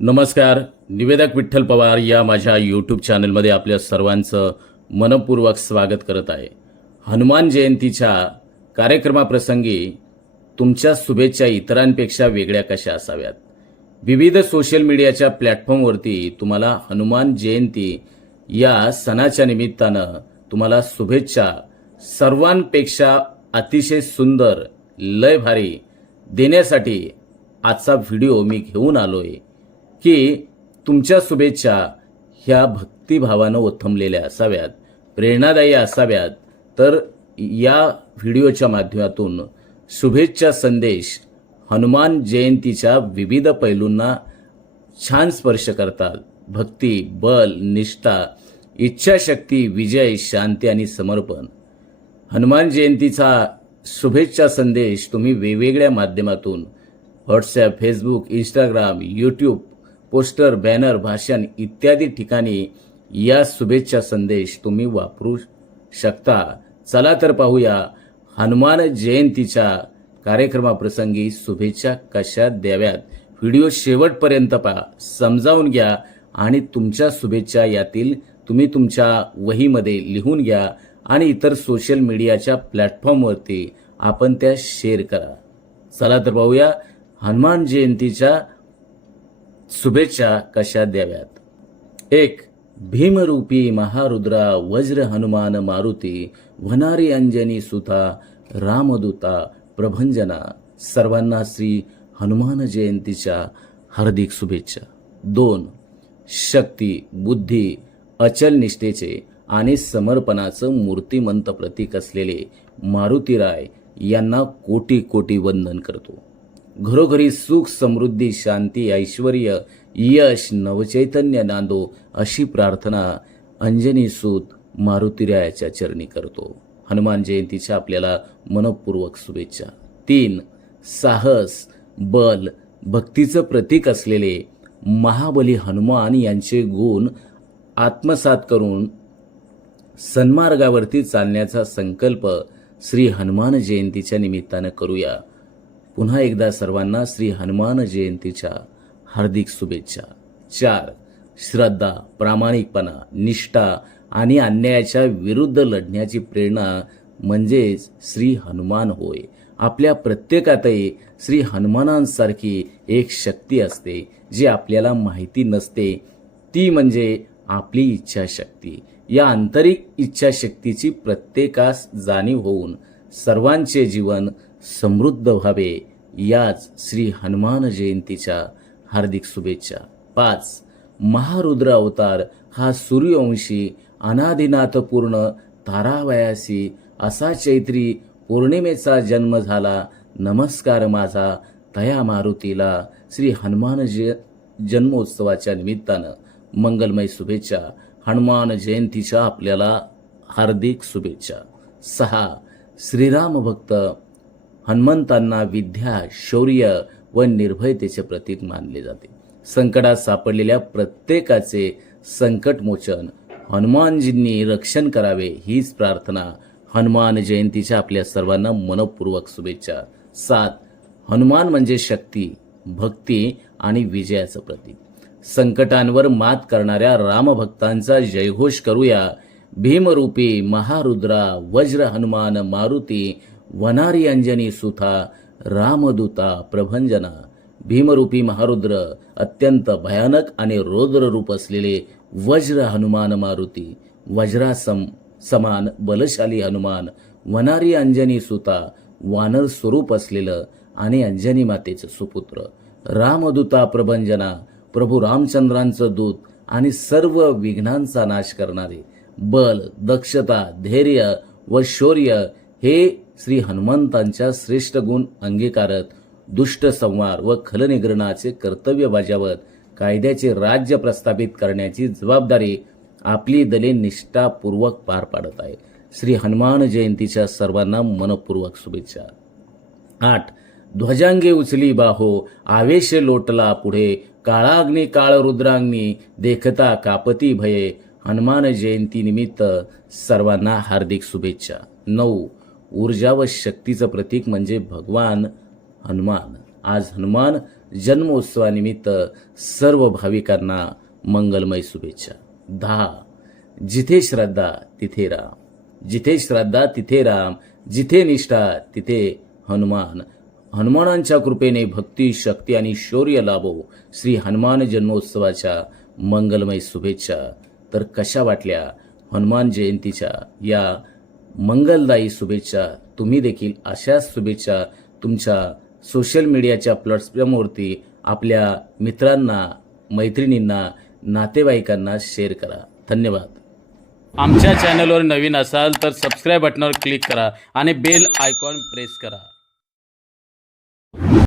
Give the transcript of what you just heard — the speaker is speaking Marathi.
नमस्कार. निवेदक विठ्ठल पवार या माझ्या यूट्यूब चॅनलमध्ये आपल्या सर्वांचं मनपूर्वक स्वागत करत आहे. हनुमान जयंतीच्या कार्यक्रमाप्रसंगी तुमच्या शुभेच्छा इतरांपेक्षा वेगळ्या कशा असाव्यात. विविध सोशल मीडियाच्या प्लॅटफॉर्मवरती तुम्हाला हनुमान जयंती या सणाच्या निमित्तानं तुम्हाला शुभेच्छा सर्वांपेक्षा अतिशय सुंदर लय भारी देण्यासाठी आजचा व्हिडिओ मी घेऊन आलोय की तुमच्या शुभेच्छा ह्या भक्तिभावानं ओथंबलेल्या असाव्यात, प्रेरणादायी असाव्यात. तर या व्हिडिओच्या माध्यमातून शुभेच्छा संदेश हनुमान जयंतीच्या विविध पैलूंना छान स्पर्श करतात. भक्ती, बल, निष्ठा, इच्छाशक्ती, विजय, शांती आणि समर्पण. हनुमान जयंतीचा शुभेच्छा संदेश तुम्ही वेगवेगळ्या माध्यमातून WhatsApp, Facebook, Instagram, YouTube, poster, banner, भाषण इत्यादी ठिकाणी या शुभेच्छा संदेश तुम्ही वापरू शकता. चला तर पाहूया हनुमान जयंतीच्या कार्यक्रमाप्रसंगी शुभेच्छा कशा द्याव्यात. व्हिडिओ शेवटपर्यंत पहा, समजावून घ्या आणि तुमच्या शुभेच्छा यातील तुम्ही तुमच्या वहीमध्ये लिहून घ्या आणि इतर सोशल मीडियाच्या प्लॅटफॉर्मवरती आपण त्या शेअर करा. चला तर पाहूया हनुमान जयंतीच्या शुभेच्छा कशा द्याव्यात. 1. भीमरूपी महारुद्रा वज्र हनुमान मारुती वनारी अंजनी सुता रामदूता प्रभंजना. सर्वांना श्री हनुमान जयंतीच्या हार्दिक शुभेच्छा. 2. शक्ती, बुद्धी, अचल निष्ठेचे आणि समर्पणाचं मूर्तिमंत प्रतीक असलेले मारुतीराय यांना कोटी कोटी वंदन करतो. घरोघरी सुख, समृद्धी, शांती, ऐश्वर, यश, नवचैतन्य नांदो अशी प्रार्थना अंजनीसूत मारुतीरायाच्या चरणी करतो. हनुमान जयंतीच्या आपल्याला मनपूर्वक शुभेच्छा. 3. साहस, बल, भक्तीचं प्रतीक असलेले महाबली हनुमान यांचे गुण आत्मसात करून सन्मार्गावरती चालण्याचा संकल्प श्री हनुमान जयंतीच्या निमित्तानं करूया. पुन्हा एकदा सर्वांना श्री हनुमान जयंतीच्या हार्दिक शुभेच्छा. 4. श्रद्धा, प्रामाणिकपणा, निष्ठा आणि अन्यायाच्या विरुद्ध लढण्याची प्रेरणा म्हणजेच श्री हनुमान होय. आपल्या प्रत्येकातही श्री हनुमानांसारखी एक शक्ती असते जी आपल्याला माहिती नसते, ती म्हणजे आपली इच्छाशक्ती. या आंतरिक इच्छाशक्तीची प्रत्येकास जाणीव होऊन सर्वांचे जीवन समृद्ध व्हावे याच श्री हनुमान जयंतीच्या हार्दिक शुभेच्छा. 5. महारुद्र अवतार हा सूर्यवंशी अनादिनाथपूर्ण तारावयासी असा चैत्री पौर्णिमेचा जन्म झाला. नमस्कार माझा तया मारुतीला. श्री हनुमान जन्मोत्सवाच्या निमित्तानं मंगलमय शुभेच्छा. हनुमान जयंतीच्या आपल्याला हार्दिक शुभेच्छा. 6. श्रीराम भक्त हनुमंतांना विद्या, शौर्य व निर्भयतेचे प्रतीक मानले जाते. संकटात सापडलेल्या प्रत्येकाचे संकटमोचन हनुमानजींनी रक्षण करावे हीच प्रार्थना. हनुमान जयंतीच्या आपल्या सर्वांना मनपूर्वक शुभेच्छा. 7. हनुमान म्हणजे शक्ती, भक्ती आणि विजयाचं प्रतीक. संकटांवर मात करणाऱ्या रामभक्तांचा जयघोष करूया. भीमरूपी महारुद्रा वज्र हनुमान मारुती वनारी अंजनी सुथा रामदूता प्रभंजना. भीमरूपी महारुद्र अत्यंत भयानक आणि रौद्र रूप असलेले वज्र हनुमान मारुती, वज्रासमान बलशाली हनुमान, वनारी अंजनी सुता वानर स्वरूप असलेलं आणि अंजनी मातेचं सुपुत्र, रामदूता प्रभंजना प्रभू रामचंद्रांचं दूत आणि सर्व विघ्नांचा नाश करणारे. बल, दक्षता, धैर्य व शौर्य हे श्री हनुमंतांच्या श्रेष्ठ गुण अंगीकारत दुष्ट संहार व खलनिग्रहणाचे कर्तव्य बजावत कायद्याचे राज्य प्रस्थापित करण्याची जबाबदारी आपली दले निष्ठापूर्वक पार पाडत आहे. श्री हनुमान जयंतीच्या सर्वांना मनपूर्वक शुभेच्छा. 8. ध्वजांगे उचली बाहो आवेश लोटला पुढे काळाग्नी काळ रुद्राग्नी देखता कापती भये. हनुमान जयंती निमित्त सर्वांना हार्दिक शुभेच्छा. 9. ऊर्जा व शक्तीचं प्रतीक म्हणजे भगवान हनुमान. आज हनुमान जन्मोत्सवानिमित्त सर्व भाविकांना मंगलमय शुभेच्छा. 10. जिथे श्रद्धा तिथे राम. जिथे श्रद्धा तिथे राम, जिथे निष्ठा तिथे हनुमान. हनुमानांच्या कृपेने भक्ती, शक्ती आणि शौर्य लाभो. श्री हनुमान जन्मोत्सवाच्या मंगलमय शुभेच्छा. तर कशा वाटल्या हनुमान जयंतीच्या या मंगलदायी शुभेच्छा? तुम्ही देखील अशाच शुभेच्छा तुमच्या सोशल मीडियाच्या प्लॅटफॉर्मवरती आपल्या मित्रांना, मैत्रिणींना, नातेवाईकांना शेअर करा. धन्यवाद. आमच्या चॅनलवर नवीन असाल तर सबस्क्राईब बटनावर क्लिक करा आणि बेल आयकॉन प्रेस करा.